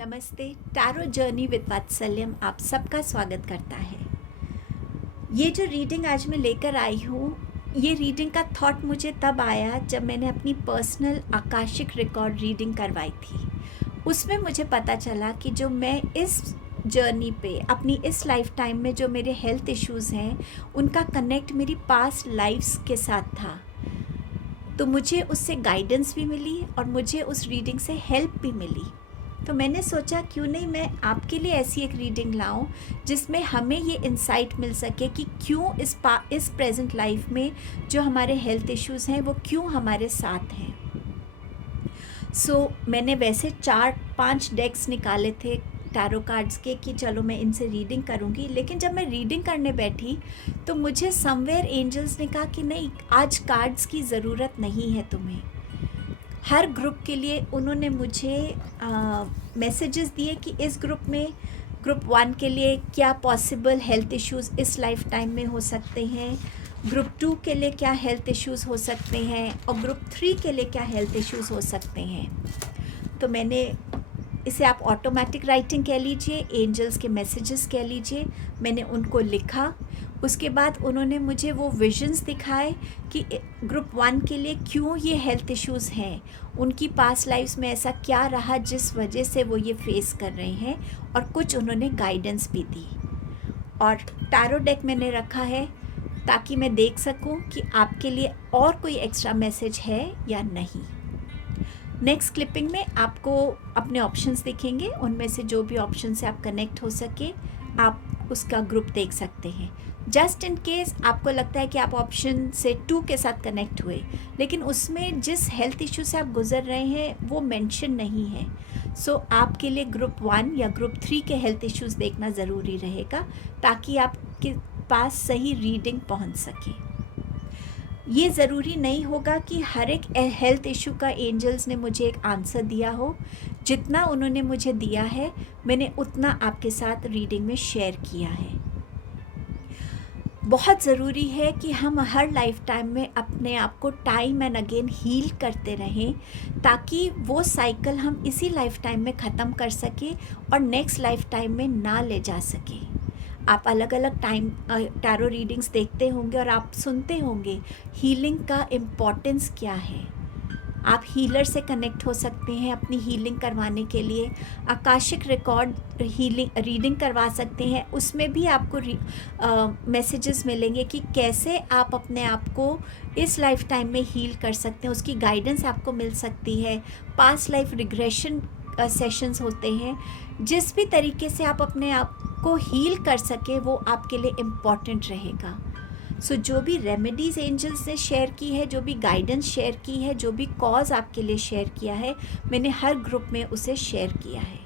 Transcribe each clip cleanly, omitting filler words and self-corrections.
नमस्ते। Tarot journey with वात्सल्यम आप सबका स्वागत करता है। ये जो रीडिंग आज मैं लेकर आई हूँ, ये रीडिंग का थॉट मुझे तब आया जब मैंने अपनी पर्सनल आकाशिक रिकॉर्ड रीडिंग करवाई थी। उसमें मुझे पता चला कि जो मैं इस जर्नी पे अपनी इस लाइफ टाइम में जो मेरे हेल्थ इश्यूज़ हैं, उनका कनेक्ट मेरी पास्ट लाइफ्स के साथ था। तो मुझे उससे गाइडेंस भी मिली और मुझे उस रीडिंग से हेल्प भी मिली। तो मैंने सोचा क्यों नहीं मैं आपके लिए ऐसी एक रीडिंग लाऊं जिसमें हमें ये इंसाइट मिल सके कि क्यों इस प्रेजेंट लाइफ में जो हमारे हेल्थ इश्यूज़ हैं वो क्यों हमारे साथ हैं। मैंने वैसे 4-5 डेक्स निकाले थे टैरो कार्ड्स के कि चलो मैं इनसे रीडिंग करूंगी, लेकिन जब मैं रीडिंग करने बैठी तो मुझे समवेयर एंजल्स ने कहा कि नहीं, आज कार्ड्स की ज़रूरत नहीं है तुम्हें। हर ग्रुप के लिए उन्होंने मुझे मैसेजेस दिए कि इस ग्रुप में ग्रुप 1 के लिए क्या पॉसिबल हेल्थ इश्यूज़ इस लाइफ टाइम में हो सकते हैं, ग्रुप 2 के लिए क्या हेल्थ इश्यूज़ हो सकते हैं और ग्रुप 3 के लिए क्या हेल्थ इश्यूज़ हो सकते हैं। तो मैंने इसे आप ऑटोमेटिक राइटिंग कह लीजिए, एंजल्स के मैसेजेस कह लीजिए, मैंने उनको लिखा। उसके बाद उन्होंने मुझे वो विजन्स दिखाए कि ग्रुप 1 के लिए क्यों ये हेल्थ इश्यूज़ हैं, उनकी पास्ट लाइफ्स में ऐसा क्या रहा जिस वजह से वो ये फेस कर रहे हैं, और कुछ उन्होंने गाइडेंस भी दी। और टैरो डेक मैंने रखा है ताकि मैं देख सकूं कि आपके लिए और कोई एक्स्ट्रा मैसेज है या नहीं। नेक्स्ट क्लिपिंग में आपको अपने ऑप्शंस दिखेंगे, उनमें से जो भी ऑप्शन से आप कनेक्ट हो सके आप उसका ग्रुप देख सकते हैं। जस्ट इन केस आपको लगता है कि आप ऑप्शन से 2 के साथ कनेक्ट हुए, लेकिन उसमें जिस हेल्थ इशू से आप गुजर रहे हैं वो मेंशन नहीं है, आपके लिए ग्रुप 1 या ग्रुप 3 के हेल्थ इश्यूज़ देखना ज़रूरी रहेगा ताकि आपके पास सही रीडिंग पहुंच सके। ये ज़रूरी नहीं होगा कि हर एक हेल्थ इशू का एंजल्स ने मुझे एक आंसर दिया हो। जितना उन्होंने मुझे दिया है मैंने उतना आपके साथ रीडिंग में शेयर किया है। बहुत ज़रूरी है कि हम हर लाइफ टाइम में अपने आप को टाइम एंड अगेन हील करते रहें ताकि वो साइकिल हम इसी लाइफ टाइम में ख़त्म कर सकें और नेक्स्ट लाइफ टाइम में ना ले जा सकें। आप अलग अलग टाइम टैरो रीडिंग्स देखते होंगे और आप सुनते होंगे हीलिंग का इम्पोर्टेंस क्या है। आप हीलर से कनेक्ट हो सकते हैं अपनी हीलिंग करवाने के लिए, आकाशिक रिकॉर्ड रीडिंग करवा सकते हैं, उसमें भी आपको मैसेजेस मिलेंगे कि कैसे आप अपने आप को इस लाइफ टाइम में हील कर सकते हैं, उसकी गाइडेंस आपको मिल सकती है। पास्ट लाइफ रिग्रेशन सेशंस होते हैं। जिस भी तरीके से आप अपने आप को हील कर सके वो आपके लिए इम्पॉर्टेंट रहेगा। जो भी रेमेडीज़ एंजल्स ने शेयर की है, जो भी गाइडेंस शेयर की है, जो भी कॉज आपके लिए शेयर किया है, मैंने हर ग्रुप में उसे शेयर किया है।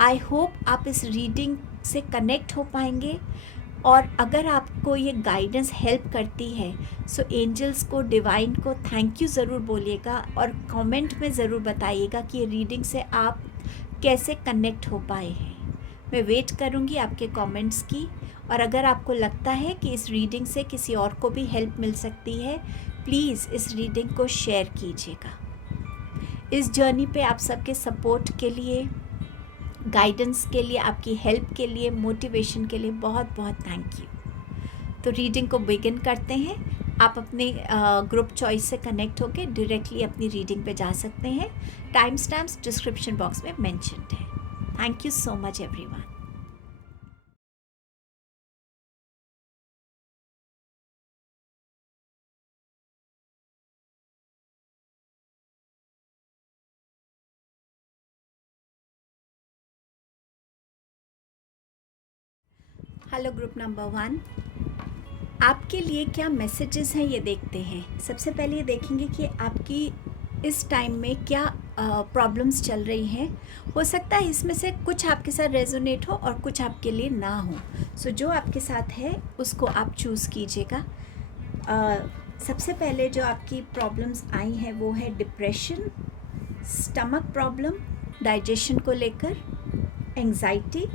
आई होप आप इस रीडिंग से कनेक्ट हो पाएंगे, और अगर आपको ये गाइडेंस हेल्प करती है एंजल्स को, डिवाइन को थैंक यू ज़रूर बोलिएगा और कमेंट में ज़रूर बताइएगा कि ये रीडिंग से आप कैसे कनेक्ट हो पाए हैं। मैं वेट करूँगी आपके कमेंट्स की, और अगर आपको लगता है कि इस रीडिंग से किसी और को भी हेल्प मिल सकती है, प्लीज़ इस रीडिंग को शेयर कीजिएगा। इस जर्नी पे आप सबके सपोर्ट के लिए, गाइडेंस के लिए, आपकी हेल्प के लिए, मोटिवेशन के लिए बहुत बहुत थैंक यू। तो रीडिंग को बिगिन करते हैं। आप अपने ग्रुप चॉइस से कनेक्ट होकर डायरेक्टली अपनी रीडिंग पे जा सकते हैं। टाइम स्टैम्प्स डिस्क्रिप्शन बॉक्स में मेंशन्ड है। Thank you so much everyone. Hello group number 1, आपके लिए क्या मैसेजेस हैं ये देखते हैं। सबसे पहले ये देखेंगे कि आपकी इस टाइम में क्या प्रॉब्लम्स चल रही हैं। हो सकता है इसमें से कुछ आपके साथ रेजोनेट हो और कुछ आपके लिए ना हो। जो आपके साथ है उसको आप चूज़ कीजिएगा। सबसे पहले जो आपकी प्रॉब्लम्स आई हैं वो है डिप्रेशन, स्टमक प्रॉब्लम, डाइजेशन को लेकर, एंजाइटी,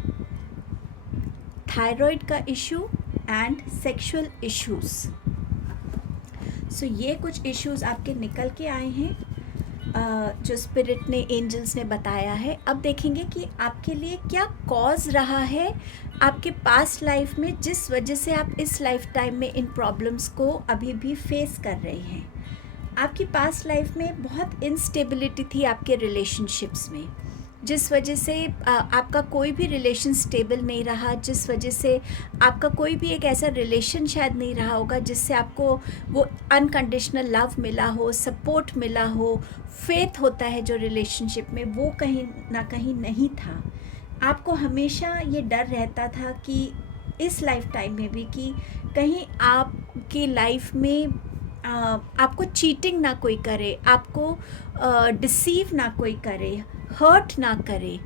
थायराइड का इशू एंड सेक्सुअल इश्यूज़। ये कुछ इश्यूज़ आपके निकल के आए हैं। जो स्पिरिट ने, एंजल्स ने बताया है। अब देखेंगे कि आपके लिए क्या कॉज रहा है आपके पास्ट लाइफ में, जिस वजह से आप इस लाइफ टाइम में इन प्रॉब्लम्स को अभी भी फेस कर रहे हैं। आपकी पास्ट लाइफ में बहुत इंस्टेबिलिटी थी आपके रिलेशनशिप्स में, जिस वजह से आपका कोई भी रिलेशन स्टेबल नहीं रहा, जिस वजह से आपका कोई भी एक ऐसा रिलेशन शायद नहीं रहा होगा जिससे आपको वो अनकंडीशनल लव मिला हो, सपोर्ट मिला हो, फेथ होता है जो रिलेशनशिप में, वो कहीं ना कहीं नहीं था। आपको हमेशा ये डर रहता था कि इस लाइफ टाइम में भी कि कहीं आपकी लाइफ में आपको चीटिंग ना कोई करे, आपको डिसीव ना कोई करे, हर्ट ना करे,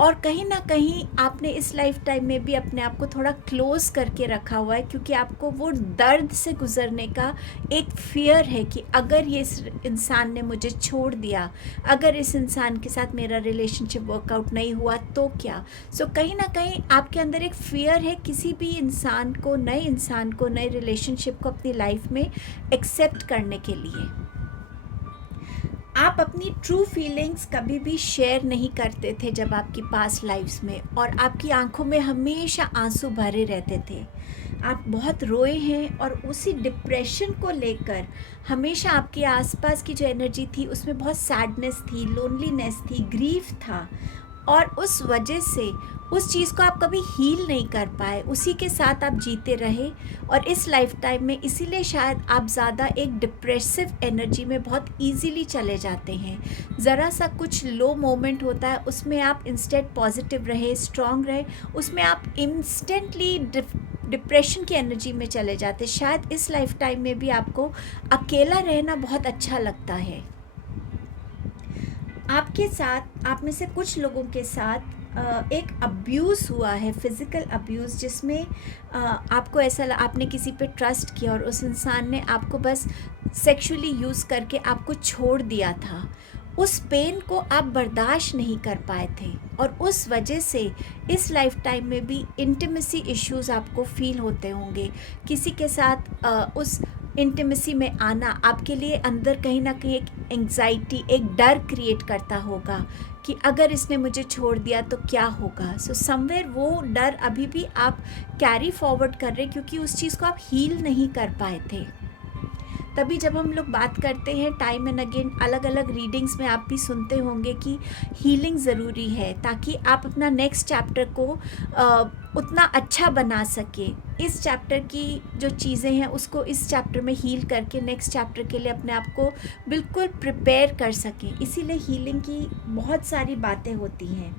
और कहीं ना कहीं आपने इस लाइफ टाइम में भी अपने आप को थोड़ा क्लोज करके रखा हुआ है, क्योंकि आपको वो दर्द से गुजरने का एक फियर है कि अगर ये इस इंसान ने मुझे छोड़ दिया, अगर इस इंसान के साथ मेरा रिलेशनशिप वर्कआउट नहीं हुआ तो क्या। सो कहीं ना कहीं आपके अंदर एक फियर है किसी भी इंसान को, नए रिलेशनशिप को अपनी लाइफ में एक्सेप्ट करने के लिए। आप अपनी ट्रू फीलिंग्स कभी भी शेयर नहीं करते थे जब आपकी पास्ट लाइफ्स में, और आपकी आंखों में हमेशा आंसू भरे रहते थे। आप बहुत रोए हैं, और उसी डिप्रेशन को लेकर हमेशा आपके आसपास की जो एनर्जी थी उसमें बहुत सैडनेस थी, लोनलीनेस थी, ग्रीफ था, और उस वजह से उस चीज़ को आप कभी हील नहीं कर पाए, उसी के साथ आप जीते रहे। और इस लाइफ टाइम में इसीलिए शायद आप ज़्यादा एक डिप्रेसिव एनर्जी में बहुत इजीली चले जाते हैं। ज़रा सा कुछ लो मोमेंट होता है, उसमें आप इंस्टेंट पॉजिटिव रहे, स्ट्रॉन्ग रहे, उसमें आप इंस्टेंटली डिप्रेशन की एनर्जी में चले जाते। शायद इस लाइफ टाइम में भी आपको अकेला रहना बहुत अच्छा लगता है। आपके साथ, आप में से कुछ लोगों के साथ एक अब्यूज़ हुआ है, फिज़िकल अब्यूज़, जिसमें आपको ऐसा आपने किसी पे ट्रस्ट किया और उस इंसान ने आपको बस सेक्सुअली यूज़ करके आपको छोड़ दिया था। उस पेन को आप बर्दाश्त नहीं कर पाए थे, और उस वजह से इस लाइफ टाइम में भी इंटीमेसी इश्यूज़ आपको फील होते होंगे। किसी के साथ उस इंटीमेसी में आना आपके लिए अंदर कहीं ना कहीं एक एंग्जाइटी, एक डर क्रिएट करता होगा कि अगर इसने मुझे छोड़ दिया तो क्या होगा। सो समवेयर वो डर अभी भी आप कैरी फॉरवर्ड कर रहे, क्योंकि उस चीज़ को आप हील नहीं कर पाए थे। तभी जब हम लोग बात करते हैं टाइम एंड अगेन, अलग अलग रीडिंग्स में आप भी सुनते होंगे कि हीलिंग ज़रूरी है, ताकि आप अपना नेक्स्ट चैप्टर को उतना अच्छा बना सके। इस चैप्टर की जो चीज़ें हैं उसको इस चैप्टर में हील करके नेक्स्ट चैप्टर के लिए अपने आप को बिल्कुल प्रिपेयर कर सकें। इसीलिए हीलिंग की बहुत सारी बातें होती हैं।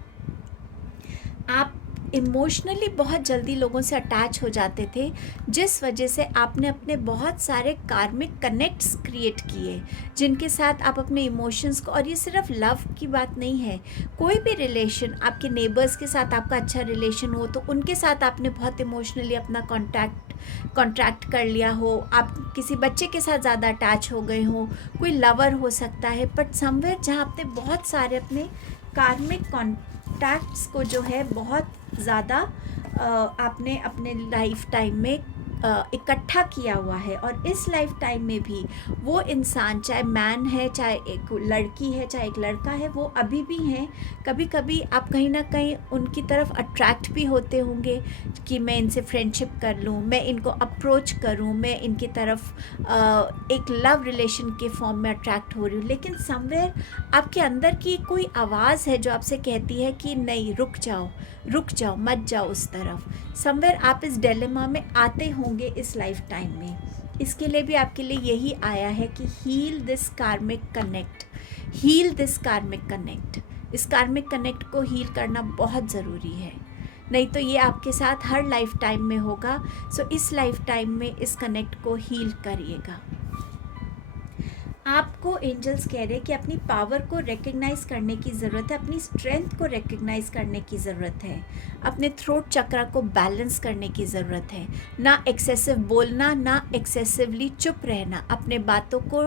आप इमोशनली बहुत जल्दी लोगों से अटैच हो जाते थे, जिस वजह से आपने अपने बहुत सारे कार्मिक कनेक्ट्स क्रिएट किए, जिनके साथ आप अपने इमोशंस को, और ये सिर्फ लव की बात नहीं है, कोई भी रिलेशन, आपके नेबर्स के साथ आपका अच्छा रिलेशन हो तो उनके साथ आपने बहुत इमोशनली अपना कॉन्ट्रैक्ट कर लिया हो, आप किसी बच्चे के साथ ज़्यादा अटैच हो गए हो, कोई लवर हो सकता है, बट समवेयर जहाँ आपने बहुत सारे अपने कार्मिक कॉन्टैक्ट्स को जो है बहुत ज़्यादा आपने अपने लाइफ टाइम में इकट्ठा किया हुआ है। और इस लाइफ टाइम में भी वो इंसान, चाहे मैन है, चाहे एक लड़की है, चाहे एक लड़का है, वो अभी भी हैं। कभी कभी आप कहीं ना कहीं उनकी तरफ अट्रैक्ट भी होते होंगे कि मैं इनसे फ्रेंडशिप कर लूँ, मैं इनको अप्रोच करूँ, मैं इनकी तरफ एक लव रिलेशन के फॉर्म में अट्रैक्ट हो रही हूँ। लेकिन समवेयर आपके अंदर की कोई आवाज़ है जो आपसे कहती है कि नहीं, रुक जाओ, मत जाओ उस तरफ। समवेयर आप इस डिलेमा में आते होंगे इस लाइफ टाइम में। इसके लिए भी आपके लिए यही आया है कि हील दिस कार्मिक कनेक्ट, इस कार्मिक कनेक्ट को हील करना बहुत ज़रूरी है, नहीं तो ये आपके साथ हर लाइफ टाइम में होगा। सो इस लाइफ टाइम में इस कनेक्ट को हील करिएगा। आपको एंजल्स कह रहे हैं कि अपनी पावर को रिकग्नाइज करने की ज़रूरत है, अपनी स्ट्रेंथ को रिकग्नाइज करने की ज़रूरत है, अपने थ्रोट चक्र को बैलेंस करने की ज़रूरत है। ना एक्सेसिव बोलना, ना एक्सेसिवली चुप रहना, अपने बातों को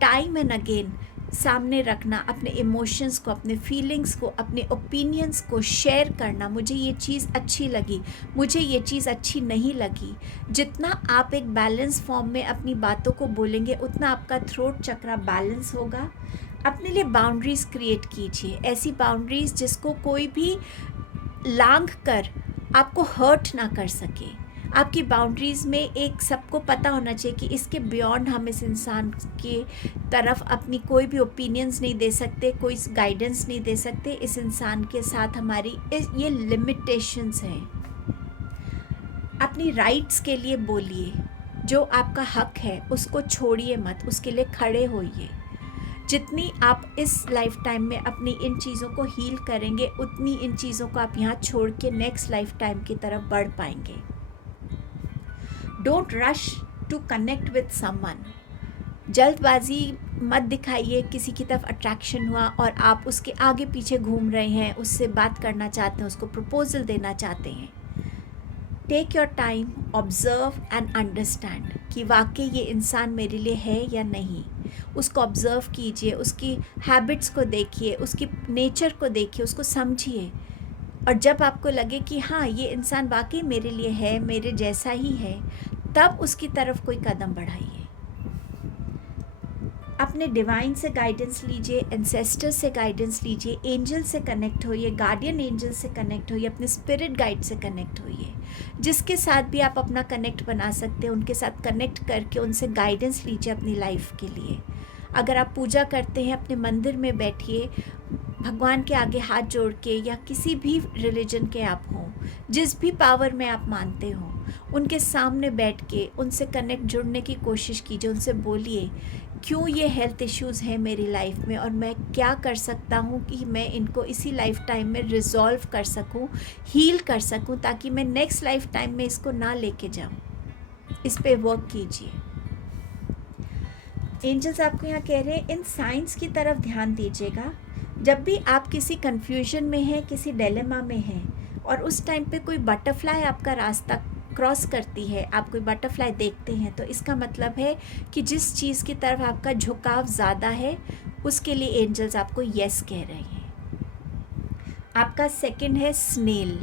टाइम एंड अगेन सामने रखना, अपने इमोशंस को, अपने फीलिंग्स को, अपने ओपिनियंस को शेयर करना। मुझे ये चीज़ अच्छी लगी, मुझे ये चीज़ अच्छी नहीं लगी। जितना आप एक बैलेंस फॉर्म में अपनी बातों को बोलेंगे, उतना आपका थ्रोट चक्र बैलेंस होगा, अपने लिए बाउंड्रीज़ क्रिएट कीजिए, ऐसी बाउंड्रीज़ जिसको कोई भी लांघ कर आपको हर्ट ना कर सके। आपकी बाउंड्रीज़ में एक सबको पता होना चाहिए कि इसके बियॉन्ड हम इस इंसान के तरफ अपनी कोई भी ओपिनियंस नहीं दे सकते, कोई गाइडेंस नहीं दे सकते। इस इंसान के साथ हमारी ये लिमिटेशंस हैं। अपनी राइट्स के लिए बोलिए, जो आपका हक है उसको छोड़िए मत, उसके लिए खड़े होइए। जितनी आप इस लाइफ टाइम में अपनी इन चीज़ों को हील करेंगे, उतनी इन चीज़ों को आप यहाँ छोड़ के नेक्स्ट लाइफ टाइम की तरफ बढ़ पाएंगे। Don't rush to connect with someone. जल्दबाजी मत दिखाइए। किसी की तरफ अट्रैक्शन हुआ और आप उसके आगे पीछे घूम रहे हैं, उससे बात करना चाहते हैं, उसको प्रपोजल देना चाहते हैं। Take your time, observe and understand कि वाकई ये इंसान मेरे लिए है या नहीं। उसको ऑब्ज़र्व कीजिए, उसकी हैबिट्स को देखिए, उसकी नेचर को देखिए, उसको समझिए। और जब आपको लगे कि हाँ ये इंसान वाकई मेरे लिए है, मेरे जैसा ही है, तब उसकी तरफ कोई कदम बढ़ाइए। अपने डिवाइन से गाइडेंस लीजिए, एंसेस्टर से गाइडेंस लीजिए, एंजल से कनेक्ट होइए, गार्डियन एंजल से कनेक्ट होइए, अपने स्पिरिट गाइड से कनेक्ट होइए। जिसके साथ भी आप अपना कनेक्ट बना सकते हैं, उनके साथ कनेक्ट करके उनसे गाइडेंस लीजिए अपनी लाइफ के लिए। अगर आप पूजा करते हैं, अपने मंदिर में बैठिए, भगवान के आगे हाथ जोड़ के, या किसी भी रिलीजन के आप हों, जिस भी पावर में आप मानते हों, उनके सामने बैठ के उनसे कनेक्ट जुड़ने की कोशिश कीजिए। उनसे बोलिए क्यों ये हेल्थ इश्यूज़ हैं मेरी लाइफ में और मैं क्या कर सकता हूँ कि मैं इनको इसी लाइफ टाइम में रिजॉल्व कर सकूँ, हील कर सकूँ, ताकि मैं नेक्स्ट लाइफ टाइम में इसको ना लेके जाऊँ। इस पे वर्क कीजिए। एंजल्स आपको यहाँ कह रहे हैं इन साइंस की तरफ ध्यान दीजिएगा। जब भी आप किसी कन्फ्यूजन में हैं, किसी डिलेमा में हैं और उस टाइम पे कोई बटरफ्लाई आपका रास्ता क्रॉस करती है, आप कोई बटरफ्लाई देखते हैं, तो इसका मतलब है कि जिस चीज़ की तरफ आपका झुकाव ज़्यादा है उसके लिए एंजल्स आपको यस कह रहे हैं। आपका सेकंड है स्नेल।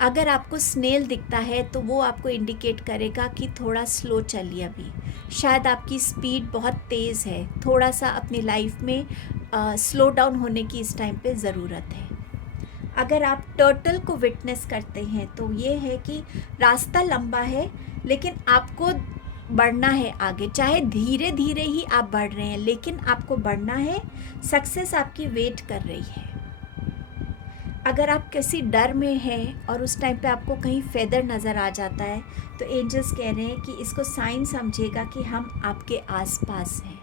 अगर आपको स्नेल दिखता है तो वो आपको इंडिकेट करेगा कि थोड़ा स्लो चलिए अभी, शायद आपकी स्पीड बहुत तेज़ है, थोड़ा सा अपनी लाइफ में स्लो डाउन होने की इस टाइम पे ज़रूरत है। अगर आप टर्टल को विटनेस करते हैं तो ये है कि रास्ता लंबा है लेकिन आपको बढ़ना है आगे, चाहे धीरे धीरे ही आप बढ़ रहे हैं लेकिन आपको बढ़ना है, सक्सेस आपकी वेट कर रही है। अगर आप किसी डर में हैं और उस टाइम पे आपको कहीं फेदर नज़र आ जाता है तो एंजल्स कह रहे हैं कि इसको साइन समझिएगा कि हम आपके आसपास हैं।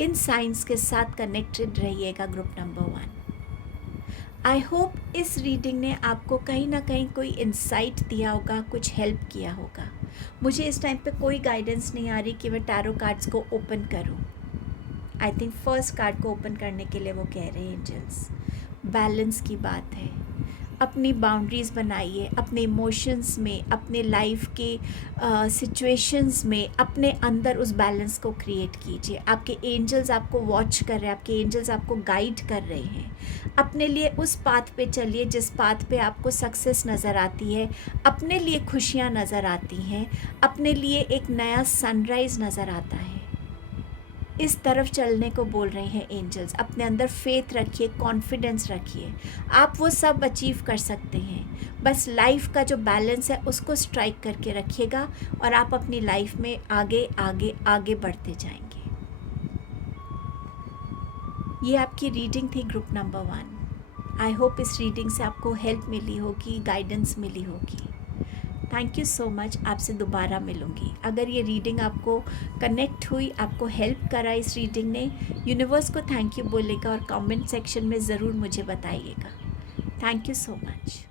इन साइंस के साथ कनेक्टेड रहिएगा ग्रुप नंबर 1। आई होप इस रीडिंग ने आपको कहीं ना कहीं कोई इंसाइट दिया होगा, कुछ हेल्प किया होगा। मुझे इस टाइम पे कोई गाइडेंस नहीं आ रही कि मैं टैरो कार्ड्स को ओपन करूं। आई थिंक फर्स्ट कार्ड को ओपन करने के लिए वो कह रहे हैं एंजल्स। बैलेंस की बात है। अपनी बाउंड्रीज़ बनाइए, अपने इमोशंस में, अपने लाइफ के सिचुएशंस में, अपने अंदर उस बैलेंस को क्रिएट कीजिए। आपके एंजल्स आपको वॉच कर रहे हैं, आपके एंजल्स आपको गाइड कर रहे हैं। अपने लिए उस पाथ पे चलिए जिस पाथ पे आपको सक्सेस नज़र आती है, अपने लिए खुशियाँ नज़र आती हैं, अपने लिए एक नया सनराइज़ नज़र आता है। इस तरफ चलने को बोल रहे हैं एंजल्स। अपने अंदर फेथ रखिए, कॉन्फिडेंस रखिए, आप वो सब अचीव कर सकते हैं। बस लाइफ का जो बैलेंस है उसको स्ट्राइक करके रखिएगा और आप अपनी लाइफ में आगे आगे आगे बढ़ते जाएंगे। ये आपकी रीडिंग थी ग्रुप नंबर 1। आई होप इस रीडिंग से आपको हेल्प मिली होगी, गाइडेंस मिली होगी। Thank you so much. आपसे दोबारा मिलूँगी। अगर ये रीडिंग आपको कनेक्ट हुई, आपको हेल्प करा इस रीडिंग ने, यूनिवर्स को थैंक यू बोलेगा और कमेंट सेक्शन में ज़रूर मुझे बताइएगा। Thank you so much.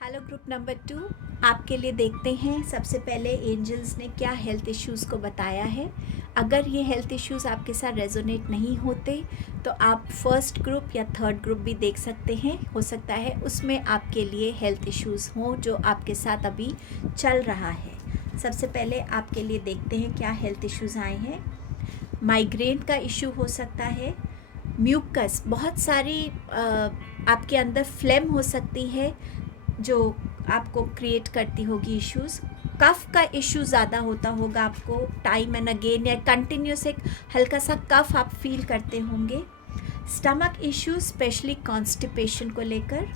Hello group number 2, आपके लिए देखते हैं सबसे पहले एंजल्स ने क्या हेल्थ इश्यूज़ को बताया है। अगर ये हेल्थ इश्यूज़ आपके साथ रेजोनेट नहीं होते तो आप फर्स्ट ग्रुप या थर्ड ग्रुप भी देख सकते हैं। हो सकता है उसमें आपके लिए हेल्थ इश्यूज़ हों जो आपके साथ अभी चल रहा है। सबसे पहले आपके लिए देखते हैं क्या हेल्थ इश्यूज़ आए हैं। माइग्रेन का इशू हो सकता है, म्यूकस, बहुत सारी आपके अंदर फ्लेम हो सकती है जो आपको क्रिएट करती होगी इश्यूज़। कफ का इशू ज़्यादा होता होगा आपको टाइम एंड अगेन, या कंटिन्यूस एक हल्का सा कफ आप फील करते होंगे। स्टमक इशू स्पेशली कॉन्स्टिपेशन को लेकर।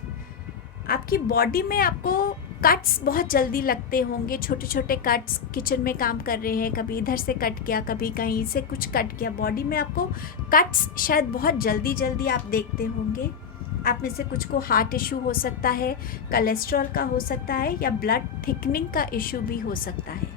आपकी बॉडी में आपको कट्स बहुत जल्दी लगते होंगे, छोटे छोटे कट्स, किचन में काम कर रहे हैं, कभी इधर से कट गया, कभी कहीं से कुछ कट गया, बॉडी में आपको कट्स शायद बहुत जल्दी जल्दी आप देखते होंगे। आप में से कुछ को हार्ट इशू हो सकता है, कोलेस्ट्रॉल का हो सकता है, या ब्लड थिकनिंग का इशू भी हो सकता है।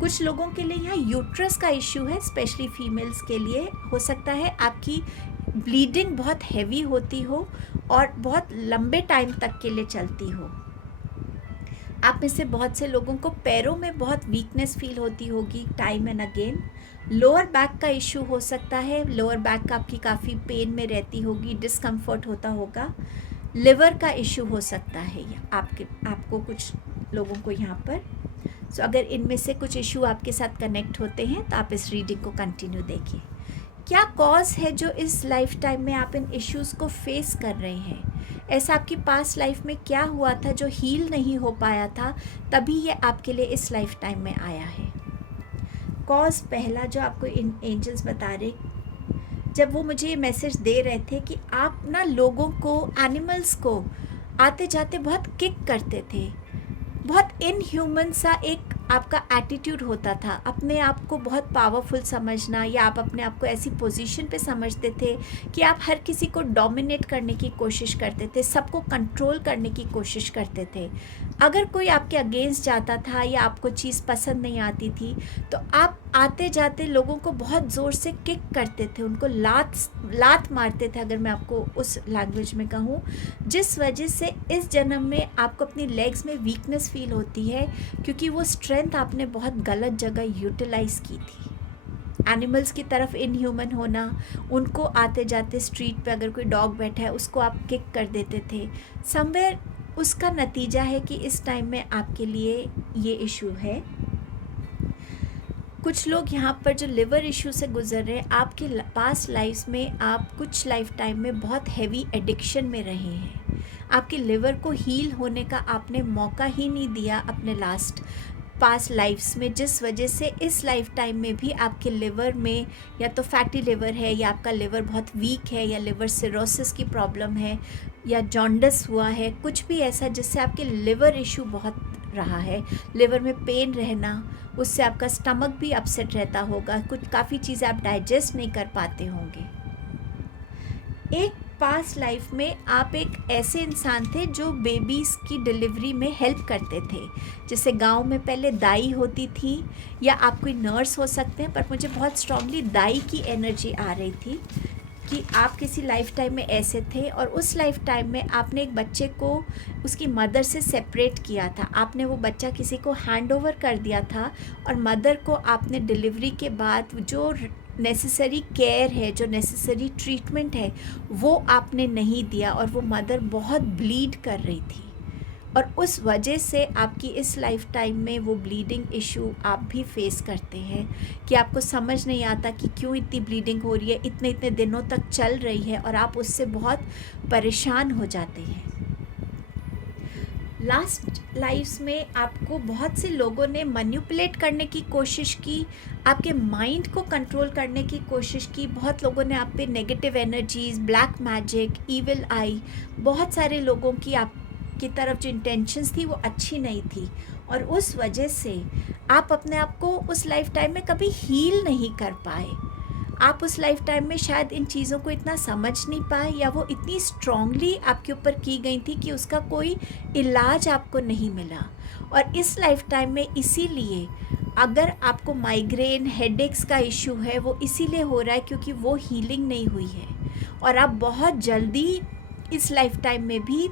कुछ लोगों के लिए यहाँ यूट्रस का इशू है, स्पेशली फीमेल्स के लिए हो सकता है आपकी ब्लीडिंग बहुत हैवी होती हो और बहुत लंबे टाइम तक के लिए चलती हो। आप में से बहुत से लोगों को पैरों में बहुत वीकनेस फील होती होगी time and again. Lower back का इशू हो सकता है, लोअर बैक आपकी काफ़ी पेन में रहती होगी, डिस्कम्फर्ट होता होगा। लिवर का इशू हो सकता है आपको कुछ लोगों को यहाँ पर। सो अगर इनमें से कुछ इशू आपके साथ कनेक्ट होते हैं तो आप इस रीडिंग को कंटिन्यू देखिए। क्या कॉज है जो इस लाइफ टाइम में आप इन इश्यूज़ को फेस कर रहे हैं? ऐसा आपकी पास्ट लाइफ में क्या हुआ था जो हील नहीं हो पाया था, तभी ये आपके लिए इस लाइफ टाइम में आया है? कॉज पहला जो आपको इन एंजल्स बता रहे, जब वो मुझे ये मैसेज दे रहे थे कि आप ना लोगों को, एनिमल्स को आते जाते बहुत किक करते थे, बहुत इनह्यूमन सा एक आपका एटीट्यूड होता था, अपने आप को बहुत पावरफुल समझना, या आप अपने आप को ऐसी पोजीशन पे समझते थे कि आप हर किसी को डोमिनेट करने की कोशिश करते थे, सबको कंट्रोल करने की कोशिश करते थे। अगर कोई आपके अगेंस्ट जाता था या आपको चीज़ पसंद नहीं आती थी तो आप आते जाते लोगों को बहुत ज़ोर से किक करते थे, उनको लात मारते थे, अगर मैं आपको उस लैंग्वेज में कहूँ, जिस वजह से इस जन्म में आपको अपनी लेग्स में वीकनेस फील होती है, क्योंकि वो स्ट्रेंथ आपने बहुत गलत जगह यूटिलाइज़ की थी। एनिमल्स की तरफ इनह्यूमन होना, उनको आते जाते स्ट्रीट पे अगर कोई डॉग बैठा है उसको आप किक कर देते थे। समवेयर उसका नतीजा है कि इस टाइम में आपके लिए ये इशू है। कुछ लोग यहाँ पर जो लिवर इशू से गुजर रहे हैं, आपके पास्ट लाइफ में आप कुछ लाइफ टाइम में बहुत हैवी एडिक्शन में रहे हैं। आपके लिवर को हील होने का आपने मौका ही नहीं दिया अपने पास्ट लाइफ्स में, जिस वजह से इस लाइफ टाइम में भी आपके लिवर में या तो फैटी लिवर है, या आपका लिवर बहुत वीक है, या लिवर सिरोसिस की प्रॉब्लम है, या जॉन्डिस हुआ है, कुछ भी ऐसा जिससे आपके लिवर इशू बहुत रहा है, लिवर में पेन रहना, उससे आपका स्टमक भी अपसेट रहता होगा, कुछ काफ़ी चीज़ें आप डाइजेस्ट नहीं कर पाते होंगे। एक पास्ट लाइफ में आप एक ऐसे इंसान थे जो बेबीज़ की डिलीवरी में हेल्प करते थे, जैसे गांव में पहले दाई होती थी, या आप कोई नर्स हो सकते हैं, पर मुझे बहुत स्ट्रांगली दाई की एनर्जी आ रही थी कि आप किसी लाइफ टाइम में ऐसे थे, और उस लाइफ टाइम में आपने एक बच्चे को उसकी मदर से सेपरेट किया था, आपने वो बच्चा किसी को हैंड ओवर कर दिया था, और मदर को आपने डिलीवरी के बाद जो नेसेसरी केयर है, जो नेसेसरी ट्रीटमेंट है, वो आपने नहीं दिया, और वो मदर बहुत ब्लीड कर रही थी, और उस वजह से आपकी इस लाइफ टाइम में वो ब्लीडिंग इशू आप भी फेस करते हैं कि आपको समझ नहीं आता कि क्यों इतनी ब्लीडिंग हो रही है, इतने इतने दिनों तक चल रही है, और आप उससे बहुत परेशान हो जाते हैं। लास्ट लाइफ्स में आपको बहुत से लोगों ने मैनिपुलेट करने की कोशिश की, आपके माइंड को कंट्रोल करने की कोशिश की, बहुत लोगों ने आप पे negative energies, black magic, evil eye, बहुत सारे लोगों की आपकी तरफ जो इंटेंशंस थी वो अच्छी नहीं थी, और उस वजह से आप अपने आप को उस लाइफ टाइम में कभी हील नहीं कर पाए। आप उस लाइफ टाइम में शायद इन चीज़ों को इतना समझ नहीं पाए, या वो इतनी स्ट्रांगली आपके ऊपर की गई थी कि उसका कोई इलाज आपको नहीं मिला। और इस लाइफ टाइम में इसीलिए अगर आपको माइग्रेन, हेडेक्स का इशू है, वो इसीलिए हो रहा है क्योंकि वो हीलिंग नहीं हुई है, और आप बहुत जल्दी इस लाइफ टाइम में भी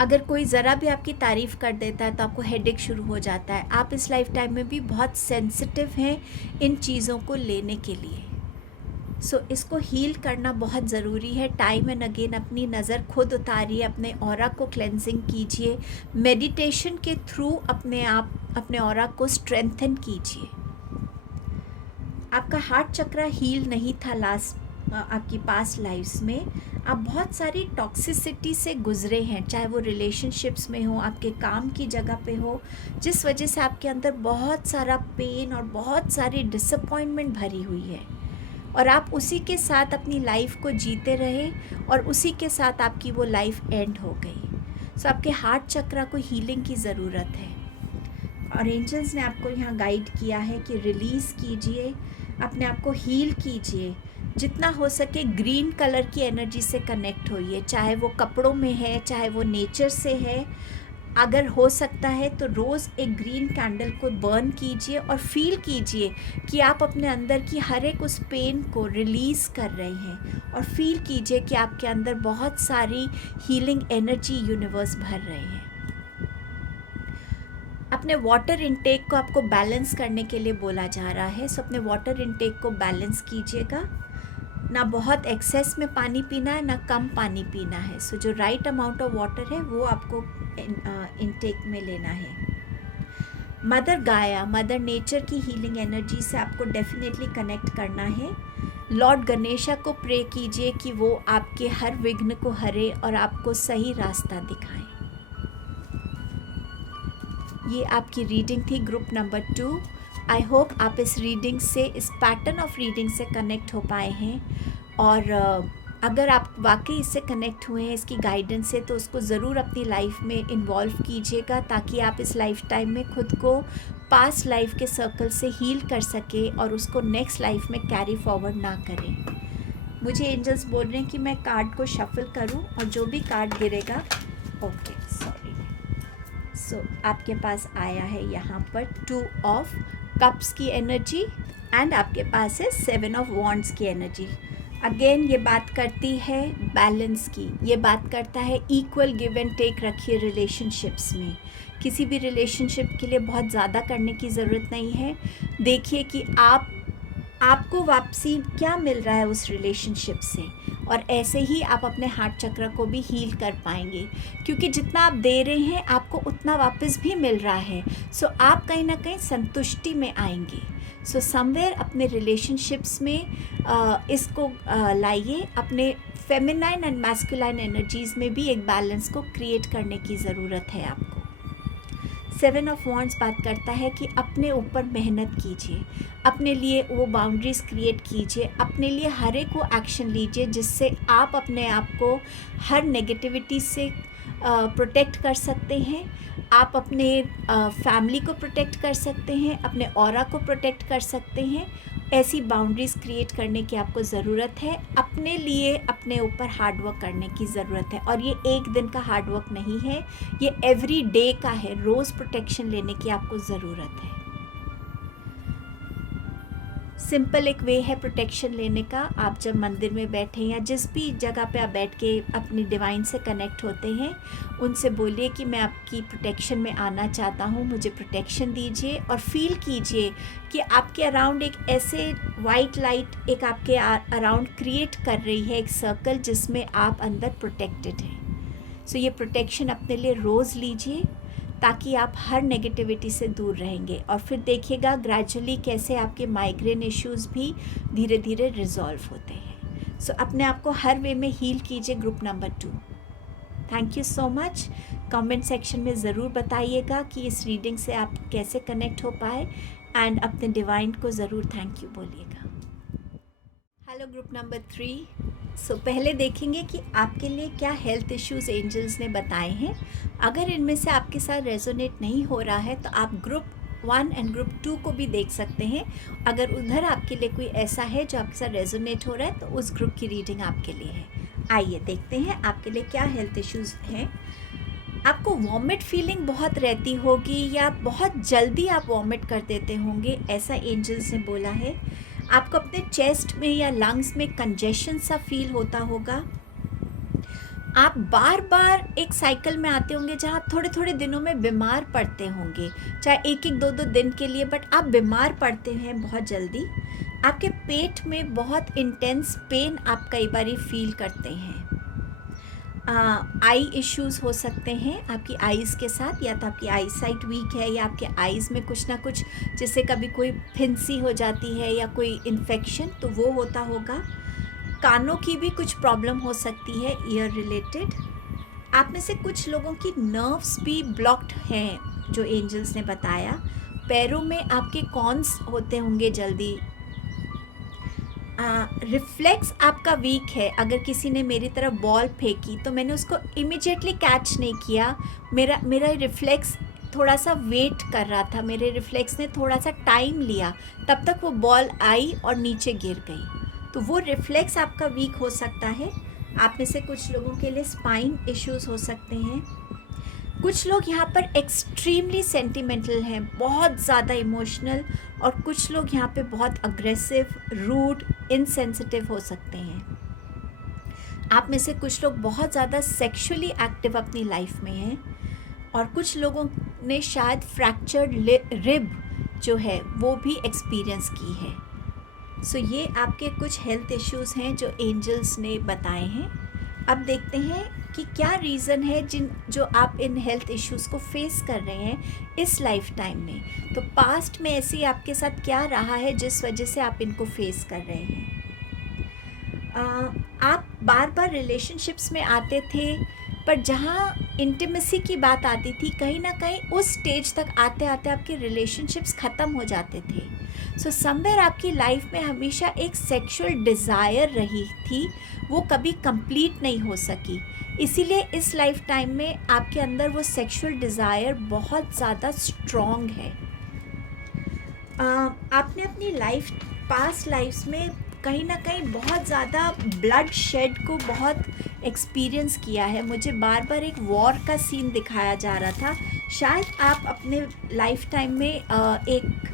अगर कोई ज़रा भी आपकी तारीफ़ कर देता है तो आपको हेडेक शुरू हो जाता है। आप इस लाइफ टाइम में भी बहुत सेंसिटिव हैं इन चीज़ों को लेने के लिए। सो इसको हील करना बहुत ज़रूरी है। टाइम एंड अगेन अपनी नज़र खुद उतारिए, अपने ऑरा को क्लेंजिंग कीजिए, मेडिटेशन के थ्रू अपने ऑरा को स्ट्रेंथन कीजिए। आपका हार्ट चक्र हील नहीं था आपकी पास्ट लाइफ्स में आप बहुत सारी टॉक्सिसिटी से गुजरे हैं, चाहे वो रिलेशनशिप्स में हो, आपके काम की जगह पे हो, जिस वजह से आपके अंदर बहुत सारा पेन और बहुत सारी डिसअपॉइंटमेंट भरी हुई है और आप उसी के साथ अपनी लाइफ को जीते रहे और उसी के साथ आपकी वो लाइफ एंड हो गई। सो आपके हार्ट चक्रा को हीलिंग की ज़रूरत है और एंजल्स ने आपको यहाँ गाइड किया है कि रिलीज़ कीजिए, अपने आप को हील कीजिए, जितना हो सके ग्रीन कलर की एनर्जी से कनेक्ट होइए, चाहे वो कपड़ों में है, चाहे वो नेचर से है। अगर हो सकता है तो रोज़ एक ग्रीन कैंडल को बर्न कीजिए और फील कीजिए कि आप अपने अंदर की हर एक उस पेन को रिलीज़ कर रहे हैं और फील कीजिए कि आपके अंदर बहुत सारी हीलिंग एनर्जी यूनिवर्स भर रहे हैं। अपने वाटर इनटेक को आपको बैलेंस करने के लिए बोला जा रहा है। सो अपने वाटर इनटेक को बैलेंस कीजिएगा, ना बहुत एक्सेस में पानी पीना है ना कम पानी पीना है। सो जो राइट अमाउंट ऑफ वाटर है वो आपको इनटेक में लेना है। मदर गाया, मदर नेचर की हीलिंग एनर्जी से आपको डेफिनेटली कनेक्ट करना है। लॉर्ड गणेशा को प्रे कीजिए कि वो आपके हर विघ्न को हरे और आपको सही रास्ता दिखाएं। ये आपकी रीडिंग थी ग्रुप नंबर 2। आई होप आप इस रीडिंग से, इस पैटर्न ऑफ रीडिंग से कनेक्ट हो पाए हैं और अगर आप वाकई इससे कनेक्ट हुए हैं इसकी गाइडेंस से, तो उसको ज़रूर अपनी लाइफ में इन्वॉल्व कीजिएगा ताकि आप इस लाइफ टाइम में खुद को पास्ट लाइफ के सर्कल से हील कर सके और उसको नेक्स्ट लाइफ में कैरी फॉरवर्ड ना करें। मुझे एंजल्स बोल रहे हैं कि मैं कार्ड को शफल करूं और जो भी कार्ड गिरेगा, ओके सॉरी, सो आपके पास आया है यहाँ पर 2 ऑफ कप्स की एनर्जी एंड आपके पास है 7 ऑफ वॉन्ड्स की एनर्जी। अगेन ये बात करती है बैलेंस की, ये बात करता है इक्वल गिव एंड टेक रखिए रिलेशनशिप्स में। किसी भी रिलेशनशिप के लिए बहुत ज़्यादा करने की ज़रूरत नहीं है। देखिए कि आपको वापसी क्या मिल रहा है उस रिलेशनशिप से और ऐसे ही आप अपने हार्ट चक्र को भी हील कर पाएंगे, क्योंकि जितना आप दे रहे हैं आपको उतना वापस भी मिल रहा है। सो आप कहीं ना कहीं संतुष्टि में आएंगे। सो समवेयर अपने रिलेशनशिप्स में इसको लाइए। अपने फेमिनाइन एंड मैस्कुलाइन एनर्जीज़ में भी एक बैलेंस को क्रिएट करने की ज़रूरत है आपको। 7 ऑफ वॉन्ड्स बात करता है कि अपने ऊपर मेहनत कीजिए, अपने लिए वो बाउंड्रीज़ क्रिएट कीजिए, अपने लिए हर एक वो एक्शन लीजिए जिससे आप अपने आप को हर नेगेटिविटी से प्रोटेक्ट कर सकते हैं। आप अपने फैमिली को प्रोटेक्ट कर सकते हैं, अपने ऑरा को प्रोटेक्ट कर सकते हैं। ऐसी बाउंड्रीज़ क्रिएट करने की आपको ज़रूरत है। अपने लिए अपने ऊपर हार्ड वर्क करने की ज़रूरत है और ये एक दिन का हार्ड वर्क नहीं है, ये एवरी डे का है। रोज़ प्रोटेक्शन लेने की आपको ज़रूरत है। सिंपल एक वे है प्रोटेक्शन लेने का। आप जब मंदिर में बैठे या जिस भी जगह पे आप बैठ के अपनी डिवाइन से कनेक्ट होते हैं, उनसे बोलिए कि मैं आपकी प्रोटेक्शन में आना चाहता हूँ, मुझे प्रोटेक्शन दीजिए। और फील कीजिए कि आपके अराउंड एक ऐसे वाइट लाइट एक आपके अराउंड क्रिएट कर रही है, एक सर्कल जिसमें आप अंदर प्रोटेक्टेड हैं। सो ये प्रोटेक्शन अपने लिए रोज़ लीजिए ताकि आप हर नेगेटिविटी से दूर रहेंगे और फिर देखिएगा ग्रेजुअली कैसे आपके माइग्रेन इश्यूज़ भी धीरे धीरे रिजॉल्व होते हैं। सो अपने आप को हर वे में हील कीजिए group number 2। Thank you so much. Comment section में ज़रूर बताइएगा कि इस रीडिंग से आप कैसे कनेक्ट हो पाए एंड अपने डिवाइन को ज़रूर थैंक यू बोलिएगा। Hello group number 3। सो पहले देखेंगे कि आपके लिए क्या हेल्थ इश्यूज़ एंजल्स ने बताए हैं। अगर इनमें से आपके साथ रेजोनेट नहीं हो रहा है तो आप ग्रुप 1 एंड ग्रुप 2 को भी देख सकते हैं। अगर उधर आपके लिए कोई ऐसा है जो आपके साथ रेजोनेट हो रहा है तो उस ग्रुप की रीडिंग आपके लिए है। आइए देखते हैं आपके लिए क्या हेल्थ इश्यूज़ हैं। आपको वॉमिट फीलिंग बहुत रहती होगी या बहुत जल्दी आप वॉमिट कर देते होंगे, ऐसा एंजल्स ने बोला है। आपको अपने चेस्ट में या लंग्स में कंजेशन सा फील होता होगा। आप बार बार एक साइकिल में आते होंगे जहाँ थोड़े थोड़े दिनों में बीमार पड़ते होंगे, चाहे एक एक दो दो दिन के लिए, बट आप बीमार पड़ते हैं बहुत जल्दी। आपके पेट में बहुत इंटेंस पेन आप कई बार फील करते हैं। आई इश्यूज़ हो सकते हैं आपकी आइज़ के साथ, या तो आपकी आई साइट वीक है या आपके आइज़ में कुछ ना कुछ, जैसे कभी कोई फिंसी हो जाती है या कोई इन्फेक्शन, तो वो होता होगा। कानों की भी कुछ प्रॉब्लम हो सकती है, ईयर रिलेटेड। आप में से कुछ लोगों की नर्व्स भी ब्लॉक्ड हैं, जो एंजल्स ने बताया। पैरों में आपके कॉन्स होते होंगे जल्दी। रिफ्लेक्स आपका वीक है। अगर किसी ने मेरी तरफ बॉल फेंकी तो मैंने उसको इमिजिएटली कैच नहीं किया। मेरा रिफ्लेक्स थोड़ा सा वेट कर रहा था, मेरे रिफ्लेक्स ने थोड़ा सा टाइम लिया, तब तक वो बॉल आई और नीचे गिर गई। तो वो रिफ्लेक्स आपका वीक हो सकता है। आप में से कुछ लोगों के लिए स्पाइन इश्यूज हो सकते हैं। कुछ लोग यहाँ पर एक्सट्रीमली सेंटिमेंटल हैं, बहुत ज़्यादा इमोशनल, और कुछ लोग यहाँ पे बहुत अग्रेसिव, रूड, इनसेंसिटिव हो सकते हैं। आप में से कुछ लोग बहुत ज़्यादा सेक्सुअली एक्टिव अपनी लाइफ में हैं, और कुछ लोगों ने शायद फ्रैक्चर्ड रिब जो है वो भी एक्सपीरियंस की है। सो ये आपके कुछ हेल्थ इश्यूज़ हैं जो एंजल्स ने बताए हैं। अब देखते हैं कि क्या रीज़न है जो आप इन हेल्थ इश्यूज़ को फेस कर रहे हैं इस लाइफ टाइम में। तो पास्ट में ऐसे आपके साथ क्या रहा है जिस वजह से आप इनको फेस कर रहे हैं। आप बार बार रिलेशनशिप्स में आते थे, पर जहाँ इंटीमेसी की बात आती थी, कहीं ना कहीं उस स्टेज तक आते आते आपके रिलेशनशिप्स ख़त्म हो जाते थे। सो समवेयर आपकी लाइफ में हमेशा एक सेक्सुअल डिज़ायर रही थी, वो कभी कंप्लीट नहीं हो सकी। इसीलिए इस लाइफ टाइम में आपके अंदर वो सेक्सुअल डिज़ायर बहुत ज़्यादा स्ट्रॉन्ग है। आपने अपनी पास्ट लाइफ्स में कहीं ना कहीं बहुत ज़्यादा ब्लड शेड को बहुत एक्सपीरियंस किया है। मुझे बार बार एक वॉर का सीन दिखाया जा रहा था। शायद आप अपने लाइफ टाइम में एक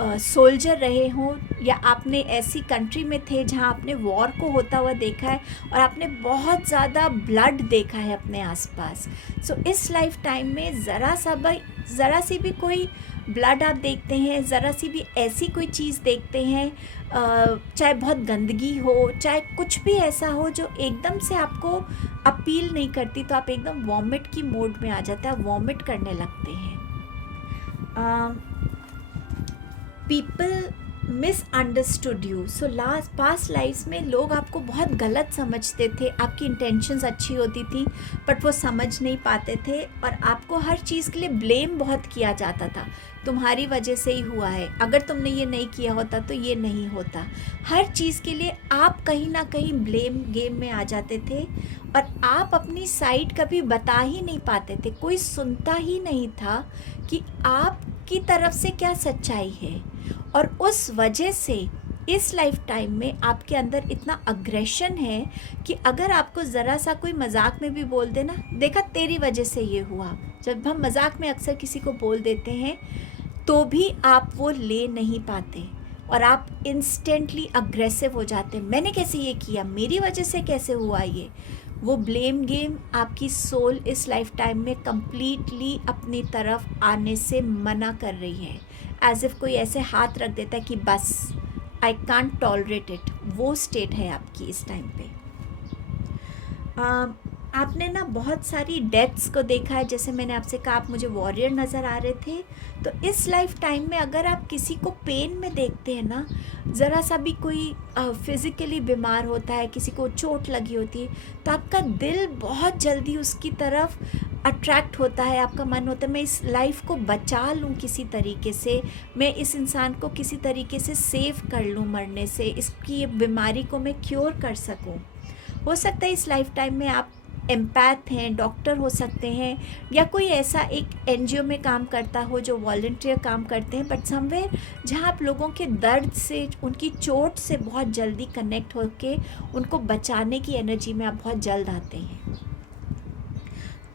सोल्जर रहे हों, या आपने ऐसी कंट्री में थे जहां आपने वॉर को होता हुआ देखा है, और आपने बहुत ज़्यादा ब्लड देखा है अपने आसपास। सो इस लाइफ टाइम में ज़रा सी भी कोई ब्लड आप देखते हैं, ज़रा सी भी ऐसी कोई चीज़ देखते हैं, चाहे बहुत गंदगी हो, चाहे कुछ भी ऐसा हो जो एकदम से आपको अपील नहीं करती, तो आप एकदम वॉमिट की मोड में आ जाते हैं, वॉमिट करने लगते हैं। People misunderstood you. So past lifes में लोग आपको बहुत गलत समझते थे, आपकी इंटेंशंस अच्छी होती थी बट वो समझ नहीं पाते थे, और आपको हर चीज़ के लिए ब्लेम बहुत किया जाता था। तुम्हारी वजह से ही हुआ है, अगर तुमने ये नहीं किया होता तो ये नहीं होता। हर चीज़ के लिए आप कहीं ना कहीं ब्लेम गेम में आ जाते थे, और आप अपनी साइड कभी बता ही नहीं पाते थे। कोई सुनता ही नहीं था कि आपकी तरफ से क्या सच्चाई है। और उस वजह से इस लाइफ टाइम में आपके अंदर इतना अग्रेशन है कि अगर आपको ज़रा सा कोई मजाक में भी बोल देना, देखा तेरी वजह से ये हुआ, जब हम मजाक में अक्सर किसी को बोल देते हैं तो भी आप वो ले नहीं पाते, और आप इंस्टेंटली अग्रेसिव हो जाते हैं। मैंने कैसे ये किया, मेरी वजह से कैसे हुआ ये। वो ब्लेम गेम आपकी सोल इस लाइफ टाइम में कम्प्लीटली अपनी तरफ आने से मना कर रही है। एज इफ़ कोई ऐसे हाथ रख देता है कि बस आई कांट टॉलरेट इट। वो स्टेट है आपकी इस टाइम पे। आपने ना बहुत सारी डेथ्स को देखा है। जैसे मैंने आपसे कहा, आप मुझे वॉरियर नज़र आ रहे थे। तो इस लाइफ टाइम में अगर आप किसी को पेन में देखते हैं ना, ज़रा सा भी कोई फिज़िकली बीमार होता है, किसी को चोट लगी होती है, तो आपका दिल बहुत जल्दी उसकी तरफ अट्रैक्ट होता है। आपका मन होता है मैं इस लाइफ को बचा लूँ किसी तरीके से, मैं इस इंसान को किसी तरीके से सेव कर लूँ मरने से, इसकी बीमारी को मैं क्योर कर सकूँ। हो सकता है इस लाइफ टाइम में आप एम्पैथ हैं, डॉक्टर हो सकते हैं, या कोई ऐसा एक एनजीओ में काम करता हो जो वॉलंटियर काम करते हैं, बट समवेयर जहाँ आप लोगों के दर्द से, उनकी चोट से बहुत जल्दी कनेक्ट होके उनको बचाने की एनर्जी में आप बहुत जल्द आते हैं।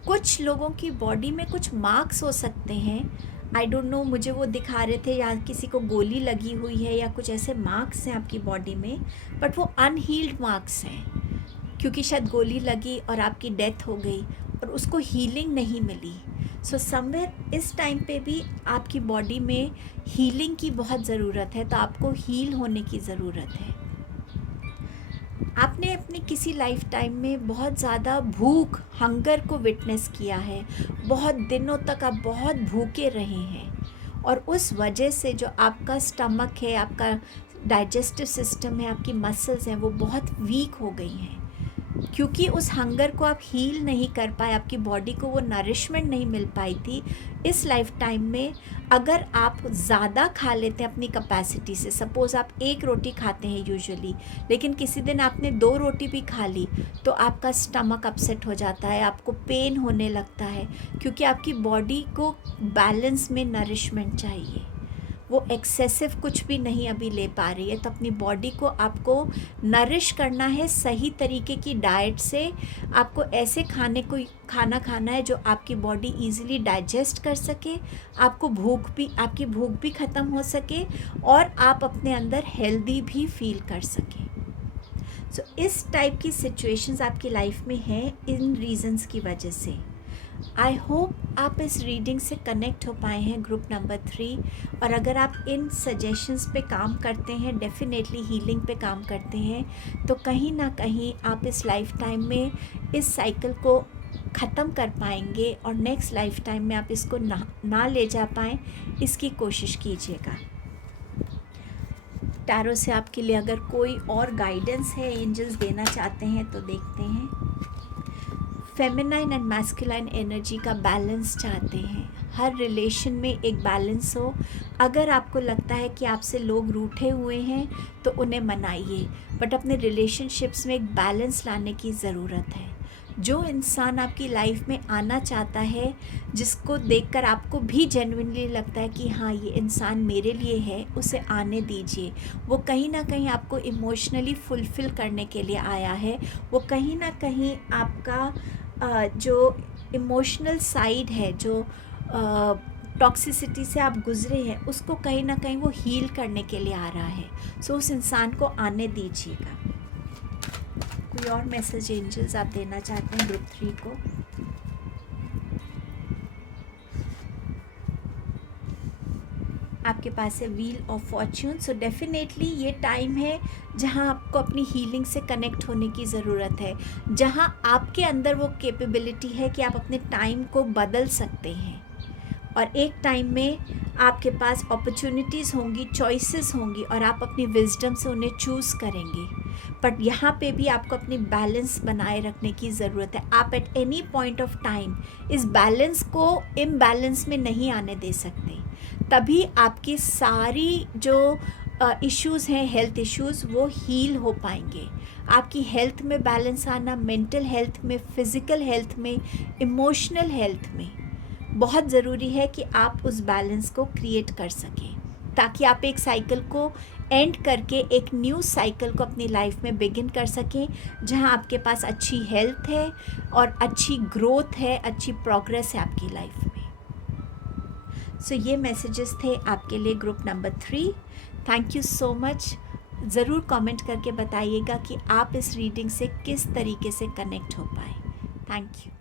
कुछ लोगों की बॉडी में कुछ मार्क्स हो सकते हैं, आई डोंट नो, मुझे वो दिखा रहे थे, या किसी को गोली लगी हुई है या कुछ ऐसे मार्क्स हैं आपकी बॉडी में, बट वो अनहील्ड मार्क्स हैं, क्योंकि शायद गोली लगी और आपकी डेथ हो गई और उसको हीलिंग नहीं मिली। सो समवेयर इस टाइम पे भी आपकी बॉडी में हीलिंग की बहुत ज़रूरत है, तो आपको हील होने की ज़रूरत है। आपने अपनी किसी लाइफ टाइम में बहुत ज़्यादा भूख, हंगर को विटनेस किया है, बहुत दिनों तक आप बहुत भूखे रहे हैं, और उस वजह से जो आपका स्टमक है, आपका डाइजेस्टिव सिस्टम है, आपकी मसल्स हैं, वो बहुत वीक हो गई हैं, क्योंकि उस हंगर को आप हील नहीं कर पाए, आपकी बॉडी को वो नरिशमेंट नहीं मिल पाई थी। इस लाइफ टाइम में अगर आप ज़्यादा खा लेते हैं अपनी कैपेसिटी से, सपोज़ आप 1 रोटी खाते हैं यूजुअली, लेकिन किसी दिन आपने 2 रोटी भी खा ली, तो आपका स्टमक अपसेट हो जाता है, आपको पेन होने लगता है, क्योंकि आपकी बॉडी को बैलेंस में नरिशमेंट चाहिए, वो एक्सेसिव कुछ भी नहीं अभी ले पा रही है। तो अपनी बॉडी को आपको नरिश करना है सही तरीके की डाइट से। आपको ऐसे खाना खाना है जो आपकी बॉडी इजीली डाइजेस्ट कर सके, आपकी भूख भी ख़त्म हो सके, और आप अपने अंदर हेल्दी भी फील कर सकें। सो इस टाइप की सिचुएशंस आपकी लाइफ में हैं इन रीज़न्स की वजह से। आई होप आप इस रीडिंग से कनेक्ट हो पाए हैं, ग्रुप नंबर 3। और अगर आप इन सजेशंस पे काम करते हैं, डेफिनेटली हीलिंग पे काम करते हैं, तो कहीं ना कहीं आप इस लाइफ टाइम में इस साइकिल को ख़त्म कर पाएंगे, और नेक्स्ट लाइफ टाइम में आप इसको ना ले जा पाएँ, इसकी कोशिश कीजिएगा। टैरो से आपके लिए अगर कोई और गाइडेंस है, एंजल्स देना चाहते हैं, तो देखते हैं। फेमिनाइन एंड मैस्कुलाइन एनर्जी का बैलेंस चाहते हैं, हर रिलेशन में एक बैलेंस हो। अगर आपको लगता है कि आपसे लोग रूठे हुए हैं, तो उन्हें मनाइए, बट अपने रिलेशनशिप्स में एक बैलेंस लाने की ज़रूरत है। जो इंसान आपकी लाइफ में आना चाहता है, जिसको देखकर आपको भी जेन्युइनली लगता है कि हाँ, ये इंसान मेरे लिए है, उसे आने दीजिए। वो कहीं ना कहीं आपको इमोशनली फुलफ़िल करने के लिए आया है, वो कहीं ना कहीं आपका जो इमोशनल साइड है, जो टॉक्सिसिटी से आप गुज़रे हैं, उसको कहीं ना कहीं वो हील करने के लिए आ रहा है। सो उस इंसान को आने दीजिएगा। कोई और मैसेज एंजल्स आप देना चाहते हैं ग्रुप 3 को? आपके पास है wheel of Fortune. So definitely ये टाइम है जहाँ आपको अपनी हीलिंग से कनेक्ट होने की ज़रूरत है, जहाँ आपके अंदर वो कैपेबिलिटी है कि आप अपने टाइम को बदल सकते हैं, और एक टाइम में आपके पास अपॉर्चुनिटीज़ होंगी, चॉइसेस होंगी, और आप अपनी विजडम से उन्हें चूज़ करेंगे। बट यहाँ पे भी आपको अपनी बैलेंस बनाए रखने की ज़रूरत है। आप at any point of time इस बैलेंस को इम्बैलेंस में नहीं आने दे सकते, तभी आपकी सारी जो इश्यूज़ हैं, हेल्थ इश्यूज़, वो हील हो पाएंगे। आपकी हेल्थ में बैलेंस आना, मेंटल हेल्थ में, फिज़िकल हेल्थ में, इमोशनल हेल्थ में बहुत ज़रूरी है कि आप उस बैलेंस को क्रिएट कर सकें, ताकि आप एक साइकिल को एंड करके एक न्यू साइकिल को अपनी लाइफ में बिगिन कर सकें, जहां आपके पास अच्छी हेल्थ है और अच्छी ग्रोथ है, अच्छी प्रोग्रेस है आपकी लाइफ में। सो ये मैसेजेस थे आपके लिए group number 3। Thank you so much. ज़रूर कमेंट करके बताइएगा कि आप इस रीडिंग से किस तरीके से कनेक्ट हो पाए। Thank you.